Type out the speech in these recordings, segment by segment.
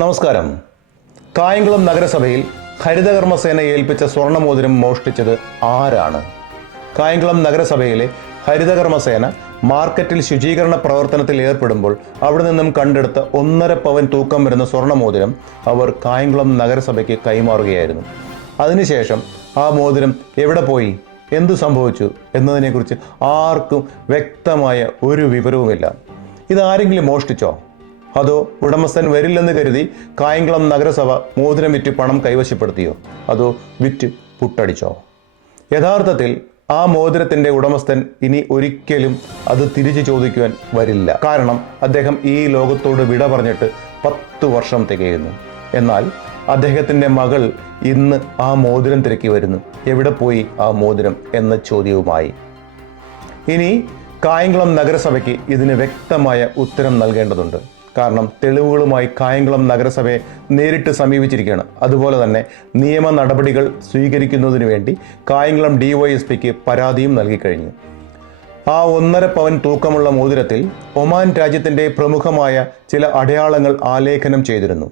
നമസ്കാരം. കായംകുളം നഗരസഭയിൽ ഹരിതകർമ്മസേന ഏൽപ്പിച്ച സ്വർണമോതിരം മോഷ്ടിച്ചത് ആരാണ്? കായംകുളം നഗരസഭയിലെ ഹരിതകർമ്മസേന മാർക്കറ്റിൽ ശുചീകരണ പ്രവർത്തനത്തിൽ ഏർപ്പെടുമ്പോൾ അവിടെ നിന്നും കണ്ടെടുത്ത ഒന്നര പവൻ തൂക്കം വരുന്ന സ്വർണമോതിരം അവർ കായംകുളം നഗരസഭയ്ക്ക് കൈമാറുകയായിരുന്നു. അതിനുശേഷം ആ മോതിരം എവിടെ പോയി? എന്തു സംഭവിച്ചു? എന്നതിനെക്കുറിച്ച് ആർക്കും വ്യക്തമായ ഒരു വിവരവുമില്ല. ഇതാരെങ്കിലും മോഷ്ടിച്ചോ? അതോ ഉടമസ്ഥൻ വരില്ലെന്ന് കരുതി കായംകുളം നഗരസഭ മോതിരം വിറ്റ് പണം കൈവശപ്പെടുത്തിയോ? അതോ വിറ്റ് പുട്ടടിച്ചോ? യഥാർത്ഥത്തിൽ ആ മോതിരത്തിന്റെ ഉടമസ്ഥൻ ഇനി ഒരിക്കലും അത് തിരിച്ചു ചോദിക്കുവാൻ വരില്ല. കാരണം അദ്ദേഹം ഈ ലോകത്തോട് വിട പറഞ്ഞിട്ട് പത്ത് വർഷം തികയുന്നു. എന്നാൽ അദ്ദേഹത്തിന്റെ മകൾ ഇന്ന് ആ മോതിരം തിരക്കി വരുന്നു. എവിടെ പോയി ആ മോതിരം എന്ന ചോദ്യവുമായി. ഇനി കായംകുളം നഗരസഭയ്ക്ക് ഇതിന് വ്യക്തമായ ഉത്തരം നൽകേണ്ടതുണ്ട്. കാരണം തെളിവുകളുമായി കായംകുളം നഗരസഭയെ നേരിട്ട് സമീപിച്ചിരിക്കുകയാണ്. അതുപോലെ തന്നെ നിയമ നടപടികൾ സ്വീകരിക്കുന്നതിനു വേണ്ടി കായംകുളം ഡിവൈഎസ്പിക്ക് പരാതിയും നൽകിക്കഴിഞ്ഞു ആ ഒന്നര പവൻ തൂക്കമുള്ള മോതിരത്തിൽ ഒമാൻ രാജ്യത്തിന്റെ പ്രമുഖമായ ചില അടയാളങ്ങൾ ആലേഖനം ചെയ്തിരുന്നു.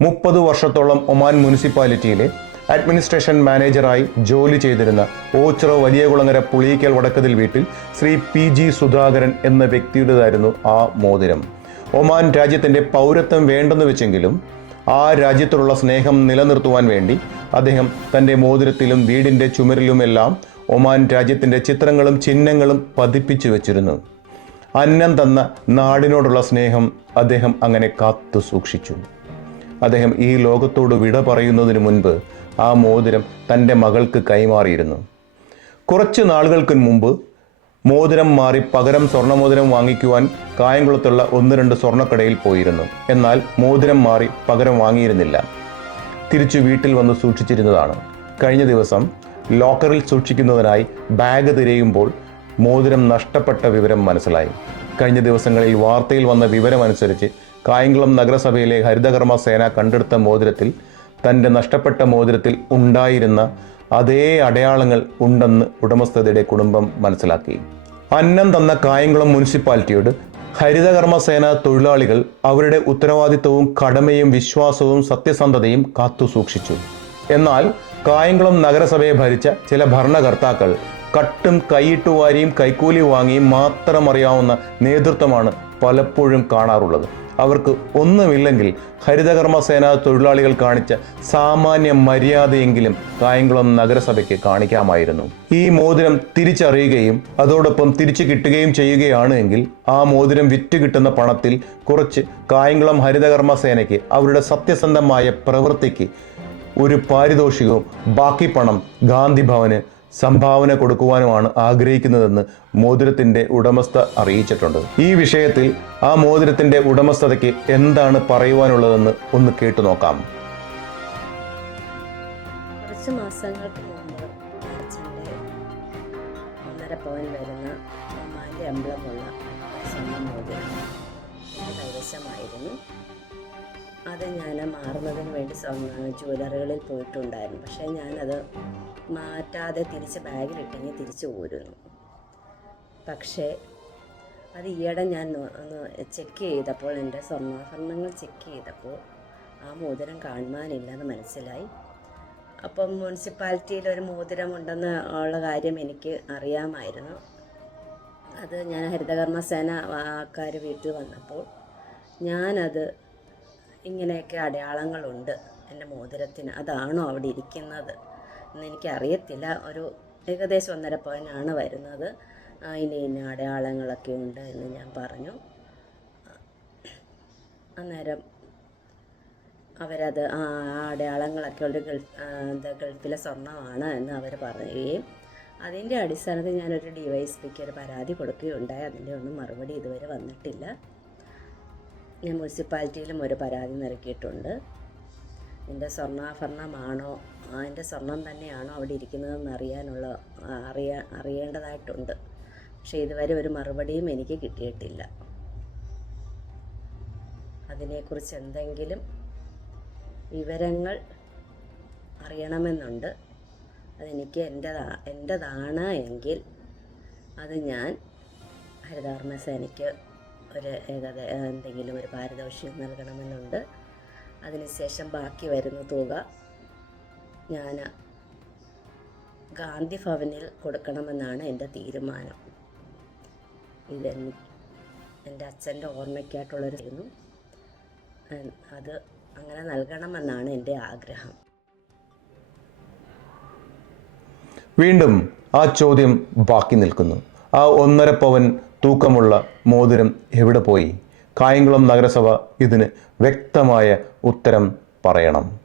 മുപ്പത് വർഷത്തോളം ഒമാൻ മുനിസിപ്പാലിറ്റിയിലെ അഡ്മിനിസ്ട്രേഷൻ മാനേജറായി ജോലി ചെയ്തിരുന്ന ഓച്ചിറ വലിയകുളങ്ങര പുളിയിക്കൽ വടക്കതിൽ വീട്ടിൽ ശ്രീ പി ജി സുധാകരൻ എന്ന വ്യക്തിയുടേതായിരുന്നു ആ മോതിരം. ഒമാൻ രാജ്യത്തിന്റെ പൗരത്വം വേണ്ടെന്ന് വെച്ചെങ്കിലും ആ രാജ്യത്തോടുള്ള സ്നേഹം നിലനിർത്തുവാൻ വേണ്ടി അദ്ദേഹം തന്റെ മോതിരത്തിലും വീടിന്റെ ചുമരിലുമെല്ലാം ഒമാൻ രാജ്യത്തിന്റെ ചിത്രങ്ങളും ചിഹ്നങ്ങളും പതിപ്പിച്ചു വെച്ചിരുന്നു. അന്നം തന്ന നാടിനോടുള്ള സ്നേഹം അദ്ദേഹം അങ്ങനെ കാത്തു സൂക്ഷിച്ചു. അദ്ദേഹം ഈ ലോകത്തോട് വിട പറയുന്നതിന് മുൻപ് ആ മോതിരം തന്റെ മകൾക്ക് കൈമാറിയിരുന്നു. കുറച്ച് നാളുകൾക്ക് മുമ്പ് മോതിരം മാറി പകരം സ്വർണമോതിരം വാങ്ങിക്കുവാൻ കായംകുളത്തുള്ള ഒന്ന് രണ്ട് സ്വർണക്കടയിൽ പോയിരുന്നു. എന്നാൽ മോതിരം മാറി പകരം വാങ്ങിയിരുന്നില്ല. തിരിച്ചു വീട്ടിൽ വന്ന് സൂക്ഷിച്ചിരുന്നതാണ്. കഴിഞ്ഞ ദിവസം ലോക്കറിൽ സൂക്ഷിക്കുന്നതിനായി ബാഗ് തിരയുമ്പോൾ മോതിരം നഷ്ടപ്പെട്ട വിവരം മനസ്സിലായി. കഴിഞ്ഞ ദിവസങ്ങളിൽ വാർത്തയിൽ വന്ന വിവരമനുസരിച്ച് കായംകുളം നഗരസഭയിലെ ഹരിതകർമ്മ സേന കണ്ടെടുത്ത മോതിരത്തിൽ തന്റെ നഷ്ടപ്പെട്ട മോതിരത്തിൽ ഉണ്ടായിരുന്ന അതേ അടയാളങ്ങൾ ഉണ്ടെന്ന് ഉടമസ്ഥതയുടെ കുടുംബം മനസ്സിലാക്കി. അന്നം തന്ന കായംകുളം മുനിസിപ്പാലിറ്റിയോട് ഹരിതകർമ്മസേന തൊഴിലാളികൾ അവരുടെ ഉത്തരവാദിത്വവും കടമയും വിശ്വാസവും സത്യസന്ധതയും കാത്തു സൂക്ഷിച്ചു. എന്നാൽ കായംകുളം നഗരസഭയെ ഭരിച്ച ചില ഭരണകർത്താക്കൾ കട്ടും കൈയിട്ടുവാരിയും കൈക്കൂലി വാങ്ങിയും മാത്രം അറിയാവുന്ന നേതൃത്വമാണ് പലപ്പോഴും കാണാറുള്ളത്. അവർക്ക് ഒന്നുമില്ലെങ്കിൽ ഹരിതകർമ്മ സേന തൊഴിലാളികൾ കാണിച്ച സാമാന്യ മര്യാദയെങ്കിലും കായംകുളം നഗരസഭയ്ക്ക് കാണിക്കാമായിരുന്നു. ഈ മോതിരം തിരിച്ചറിയുകയും അതോടൊപ്പം തിരിച്ചു കിട്ടുകയും ചെയ്യുകയാണ് എങ്കിൽ ആ മോതിരം വിറ്റ് കിട്ടുന്ന പണത്തിൽ കുറച്ച് കായംകുളം ഹരിതകർമ്മ സേനയ്ക്ക് അവരുടെ സത്യസന്ധമായ പ്രവൃത്തിക്ക് ഒരു പാരിതോഷികവും ബാക്കി പണം ഗാന്ധി ഭവന് സംഭാവന കൊടുക്കുവാനുമാണ് ആഗ്രഹിക്കുന്നതെന്ന് മോതിരത്തിന്റെ ഉടമസ്ഥ അറിയിച്ചിട്ടുണ്ട്. ഈ വിഷയത്തിൽ ആ മോതിരത്തിന്റെ ഉടമസ്ഥതയ്ക്ക് എന്താണ് പറയുവാനുള്ളതെന്ന് ഒന്ന് കേട്ടു നോക്കാം. കുറച്ച് മാസങ്ങൾക്ക് മുമ്പ് വരുന്ന എംബ്ലമുള്ള സ്വർണ മോതിരം അത് ഞാൻ മാറുന്നതിന് വേണ്ടി ജ്വല്ലറികളിൽ പോയിട്ടുണ്ടായിരുന്നു. പക്ഷേ ഞാനത് മാറ്റാതെ തിരിച്ച് ബാഗിലിട്ടെങ്കിൽ തിരിച്ചു പോരുന്നു. പക്ഷേ അത് ഈയിടെ ഞാൻ ചെക്ക് ചെയ്തപ്പോൾ എന്റെ സ്വർണാഭരണങ്ങൾ ചെക്ക് ചെയ്തപ്പോൾ ആ മോതിരം കാണുവാനില്ലെന്ന് മനസ്സിലായി. അപ്പം മുനിസിപ്പാലിറ്റിയിൽ ഒരു മോതിരം ഉണ്ടെന്ന് ഉള്ള കാര്യം എനിക്ക് അറിയാമായിരുന്നു. അത് ഞാൻ ഹരിതകർമ്മ സേന ആൾക്കാർ വീട്ടിൽ വന്നപ്പോൾ ഞാനത് ഇങ്ങനെയൊക്കെ അടയാളങ്ങളുണ്ട് എന്റെ മോതിരത്തിന്. അതാണോ അവിടെ ഇരിക്കുന്നത്? എന്ന് എനിക്കറിയത്തില്ല. ഒരു ഏകദേശം ഒന്നര പവനാണ് വരുന്നത്. ഇനി ഇന്ന അടയാളങ്ങളൊക്കെ ഉണ്ട് എന്ന് ഞാൻ പറഞ്ഞു. അന്നേരം അവരത് ആ അടയാളങ്ങളൊക്കെ ഒരു ഗൾഫ് എന്താ ഗൾഫിലെ സ്വർണമാണ് എന്ന് അവർ പറയുകയും അതിന്റെ അടിസ്ഥാനത്തിൽ ഞാനൊരു ഡി വൈ എസ് പിക്ക് ഒരു പരാതി കൊടുക്കുകയുണ്ടായി. അതിന്റെ ഒന്നും മറുപടി ഇതുവരെ വന്നിട്ടില്ല. ഞാൻ മുനിസിപ്പാലിറ്റിയിലും ഒരു പരാതി നൽകിയിട്ടുണ്ട്. എന്റെ സ്വർണാഭരണമാണോ എന്റെ സ്വർണം തന്നെയാണോ അവിടെ ഇരിക്കുന്നതെന്ന് അറിയാനുള്ള അറിയാ അറിയേണ്ടതായിട്ടുണ്ട്. പക്ഷേ ഇതുവരെ ഒരു മറുപടിയും എനിക്ക് കിട്ടിയിട്ടില്ല. അതിനെക്കുറിച്ച് എന്തെങ്കിലും വിവരങ്ങൾ അറിയണമെന്നുണ്ട്. അതെനിക്ക് എന്റെതാ എന്റെതാണ് എങ്കിൽ അത് ഞാൻ ഹരിതകർമ്മ സേനയ്ക്ക് ഒരു എന്തെങ്കിലും ഒരു പാരിതോഷികം നൽകണമെന്നുണ്ട്. അതിനുശേഷം ബാക്കി വരുന്ന തുക ഞാൻ ഗാന്ധി ഭവനിൽ കൊടുക്കണമെന്നാണ് എന്റെ തീരുമാനം. ഇത് എന്റെ അച്ഛന്റെ ഓർമ്മയ്ക്കായിട്ടുള്ളൊരു അത് അങ്ങനെ നൽകണമെന്നാണ് എന്റെ ആഗ്രഹം. വീണ്ടും ആ ചോദ്യം ബാക്കി നിൽക്കുന്നു. ആ ഒന്നര പവൻ തൂക്കമുള്ള മോതിരം എവിടെ പോയി? കായംകുളം നഗരസഭ ഇതിന് വ്യക്തമായ ഉത്തരം പറയണം.